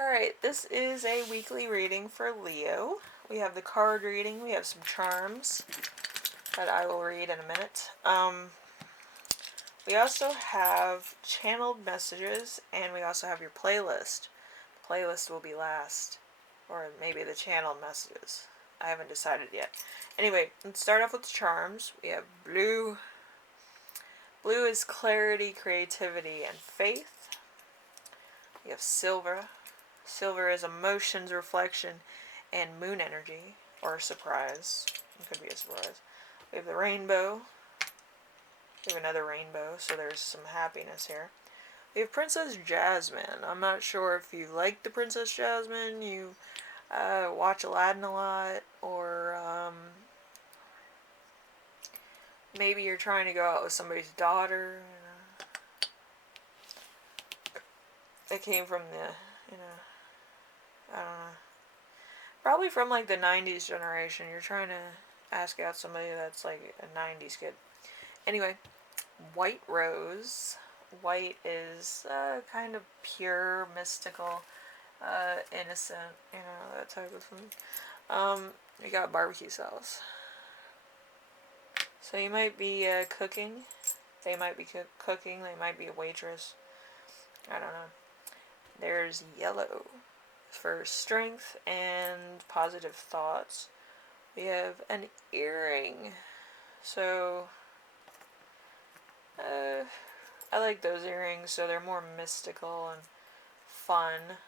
Alright, this is a weekly reading for Leo. We have the card reading, we have some charms that I will read in a minute. We also have channeled messages, and we also have your playlist. The playlist will be last, or maybe the channeled messages. I haven't decided yet. Anyway, let's start off with the charms. We have blue. Blue is clarity, creativity, and faith. We have silver. Silver is emotions, reflection, and moon energy, or surprise. It could be a surprise. We have the rainbow. We have another rainbow, so there's some happiness here. We have Princess Jasmine. I'm not sure if you like the Princess Jasmine, you watch Aladdin a lot, or maybe you're trying to go out with somebody's daughter. That came from the, I don't know. Probably from like the 90s generation. You're trying to ask out somebody that's like a 90s kid. Anyway, white rose. White is kind of pure, mystical, innocent, that type of thing. We got barbecue sauce. So you might be cooking. They might be cooking. They might be a waitress. I don't know. There's yellow for strength and positive thoughts. We have an earring. So, I like those earrings, so they're more mystical and fun.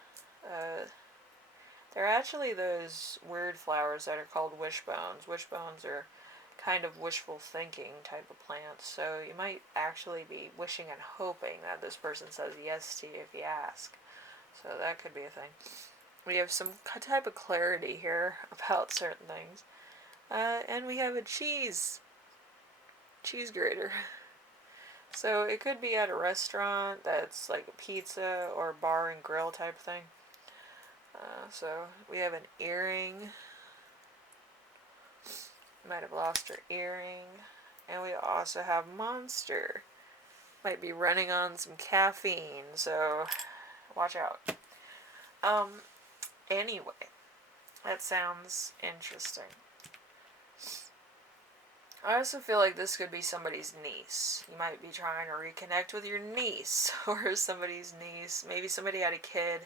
They're actually those weird flowers that are called wishbones. Wishbones are kind of wishful thinking type of plants, so you might actually be wishing and hoping that this person says yes to you if you ask. So that could be a thing. We have some type of clarity here about certain things. And we have a cheese grater. So it could be at a restaurant that's like a pizza or bar and grill type thing. So we have an earring. Might have lost her earring. And we also have monster. Might be running on some caffeine, so watch out. Anyway, that sounds interesting. I also feel like this could be somebody's niece. You might be trying to reconnect with your niece or somebody's niece. Maybe somebody had a kid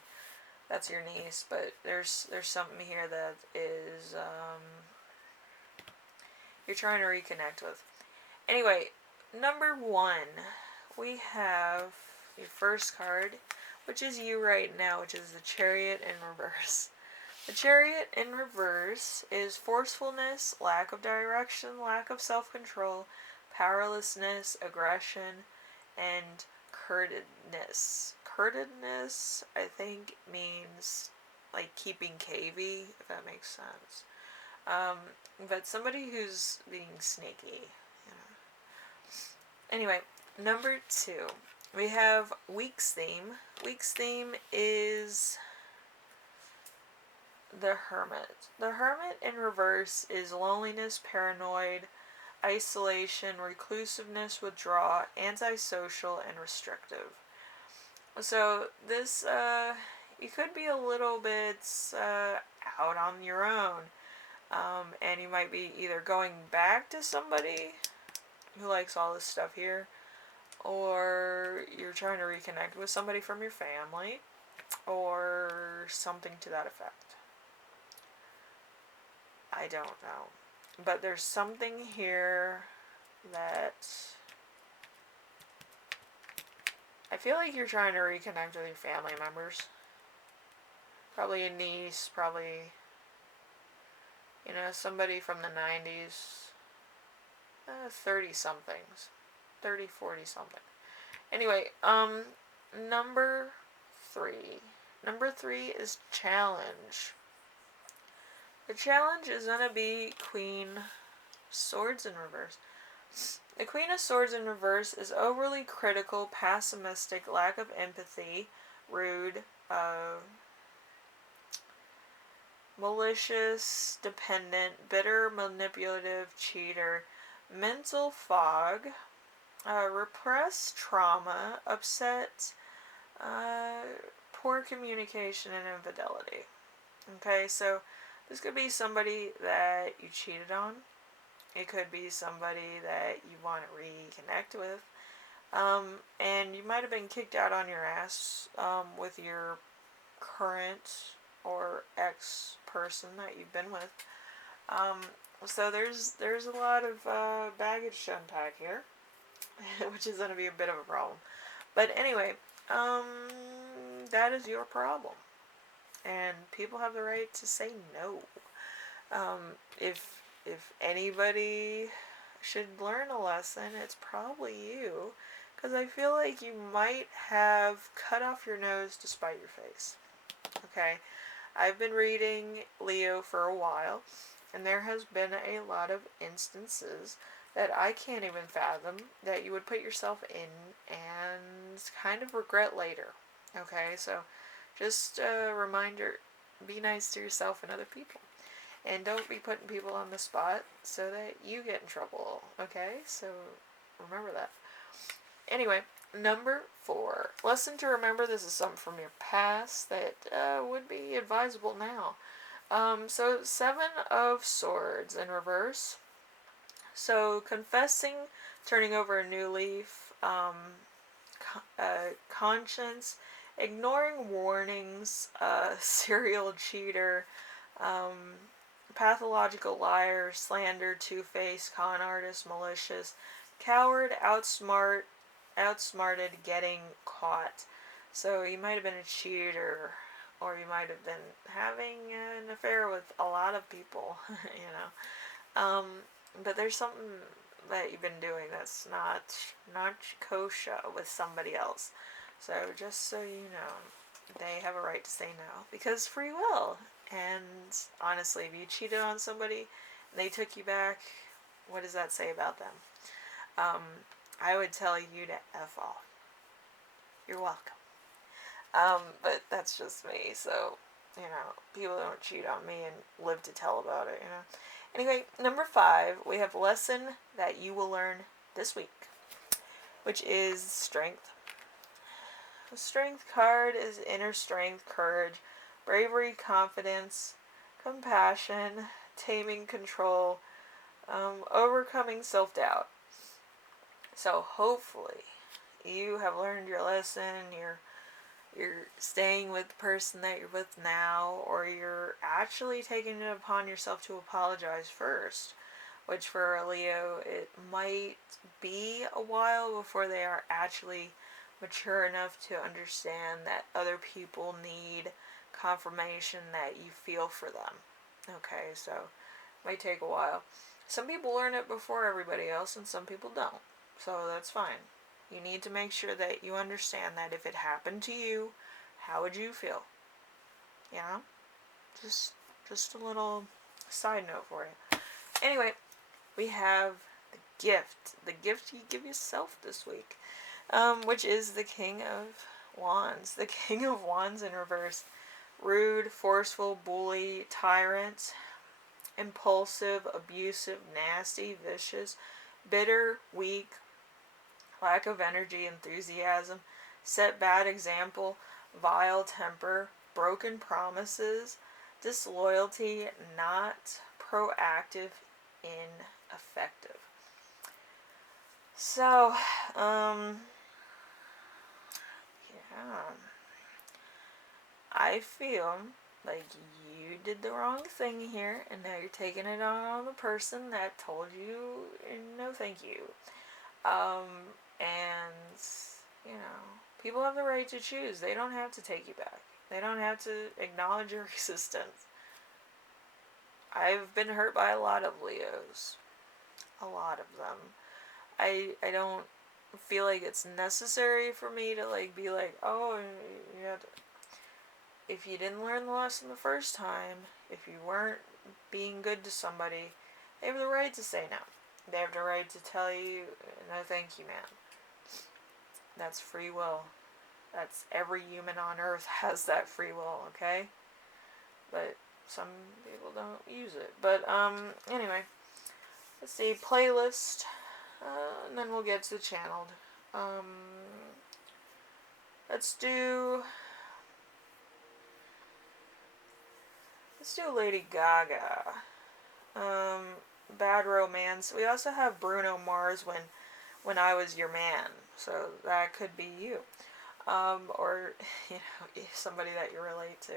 that's your niece, but there's something here that is you're trying to reconnect with. Anyway, number 1, we have your first card, which is you right now, which is the Chariot in reverse. The Chariot in reverse is forcefulness, lack of direction, lack of self-control, powerlessness, aggression, and curtedness. Curtedness, I think, means like keeping cavey, if that makes sense. But somebody who's being sneaky, Anyway, number 2, we have week's theme. Week's theme is the Hermit. The Hermit in reverse is loneliness, paranoid, isolation, reclusiveness, withdrawal, antisocial, and restrictive. So this, you could be a little bit out on your own. And you might be either going back to somebody who likes all this stuff here, or you're trying to reconnect with somebody from your family, or something to that effect. I don't know. But there's something here that I feel like you're trying to reconnect with your family members. Probably a niece, probably, somebody from the 90s. 30-somethings. 30, 40-something. Anyway, number 3. Number 3 is challenge. The challenge is going to be Queen Swords in reverse. The Queen of Swords in reverse is overly critical, pessimistic, lack of empathy, rude, malicious, dependent, bitter, manipulative, cheater, mental fog, repressed trauma, upset, poor communication and infidelity. Okay, so this could be somebody that you cheated on. It could be somebody that you want to reconnect with. And you might have been kicked out on your ass with your current or ex person that you've been with. So there's a lot of baggage to unpack here, which is going to be a bit of a problem. But anyway, that is your problem, and people have the right to say no. If anybody should learn a lesson, it's probably you, because I feel like you might have cut off your nose to spite your face. Okay, I've been reading Leo for a while, and there has been a lot of instances that I can't even fathom that you would put yourself in and kind of regret later. Okay, so just a reminder, be nice to yourself and other people. And don't be putting people on the spot so that you get in trouble, okay? So remember that. Anyway, number 4. Lesson to remember. This is something from your past that would be advisable now. So 7 of Swords in reverse. So confessing, turning over a new leaf, conscience, ignoring warnings, serial cheater, pathological liar, slander, two-faced, con artist, malicious, coward, outsmarted, getting caught. So you might have been a cheater, or you might have been having an affair with a lot of people, you know. But there's something that you've been doing that's not kosher with somebody else. So just so you know, they have a right to say no, because free will. And honestly, if you cheated on somebody and they took you back, what does that say about them? I would tell you to F off. You're welcome. But that's just me, so, you know, people don't cheat on me and live to tell about it, you know. Anyway, number 5, we have lesson that you will learn this week, which is strength. The strength card is inner strength, courage, bravery, confidence, compassion, taming control, overcoming self-doubt. So hopefully you have learned your lesson, you're staying with the person that you're with now, or you're actually taking it upon yourself to apologize first, which for a Leo, it might be a while before they are actually mature enough to understand that other people need confirmation that you feel for them. Okay, so it might take a while. Some people learn it before everybody else, and some people don't. So that's fine. You need to make sure that you understand that if it happened to you, how would you feel? You know? Just a little side note for you. Anyway, we have the gift. The gift you give yourself this week. Which is the King of Wands. The King of Wands in reverse. Rude, forceful, bully, tyrant, impulsive, abusive, nasty, vicious, bitter, weak, lack of energy, enthusiasm, set bad example, vile temper, broken promises, disloyalty, not proactive, ineffective. So, yeah, I feel like you did the wrong thing here, and now you're taking it on the person that told you no thank you. And, you know, people have the right to choose. They don't have to take you back. They don't have to acknowledge your existence. I've been hurt by a lot of Leos. A lot of them. I don't feel like it's necessary for me to, like, be like, oh, you have to. If you didn't learn the lesson the first time, if you weren't being good to somebody, they have the right to say no. They have the right to tell you, no thank you, man. That's free will. That's every human on earth has that free will, okay? But some people don't use it. But, anyway. Let's see, playlist. And then we'll get to the channeled. Let's do Let's do Lady Gaga. Bad Romance. We also have Bruno Mars, when I Was Your Man. So that could be you. Or, somebody that you relate to,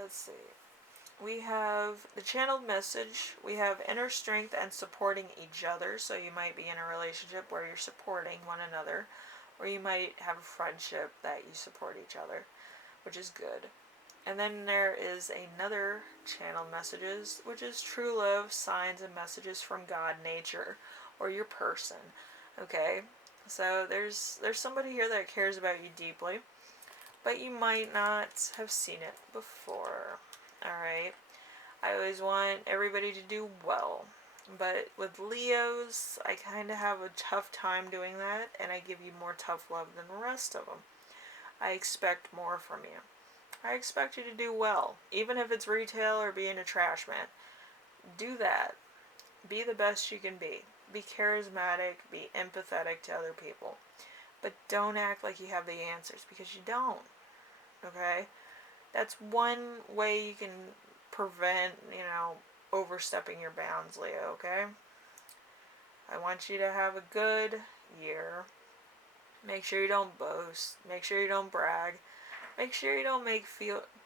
let's see. We have the channeled message. We have inner strength and supporting each other. So you might be in a relationship where you're supporting one another. Or you might have a friendship that you support each other, which is good. And then there is another channeled messages, which is true love, signs and messages from God, nature, or your person. Okay? So there's somebody here that cares about you deeply, but you might not have seen it before. Alright? I always want everybody to do well. But with Leos, I kind of have a tough time doing that, and I give you more tough love than the rest of them. I expect more from you. I expect you to do well, even if it's retail or being a trash man. Do that. Be the best you can be. Be charismatic, be empathetic to other people. But don't act like you have the answers, because you don't. Okay? That's one way you can prevent, overstepping your bounds, Leo, okay? I want you to have a good year. Make sure you don't boast. Make sure you don't brag. Make sure you don't make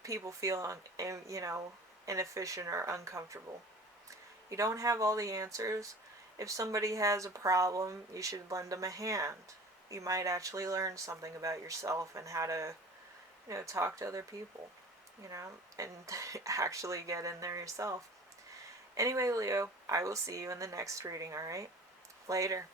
people feel, inefficient or uncomfortable. You don't have all the answers. If somebody has a problem, you should lend them a hand. You might actually learn something about yourself and how to, talk to other people, and actually get in there yourself. Anyway, Leo, I will see you in the next reading, alright? Later.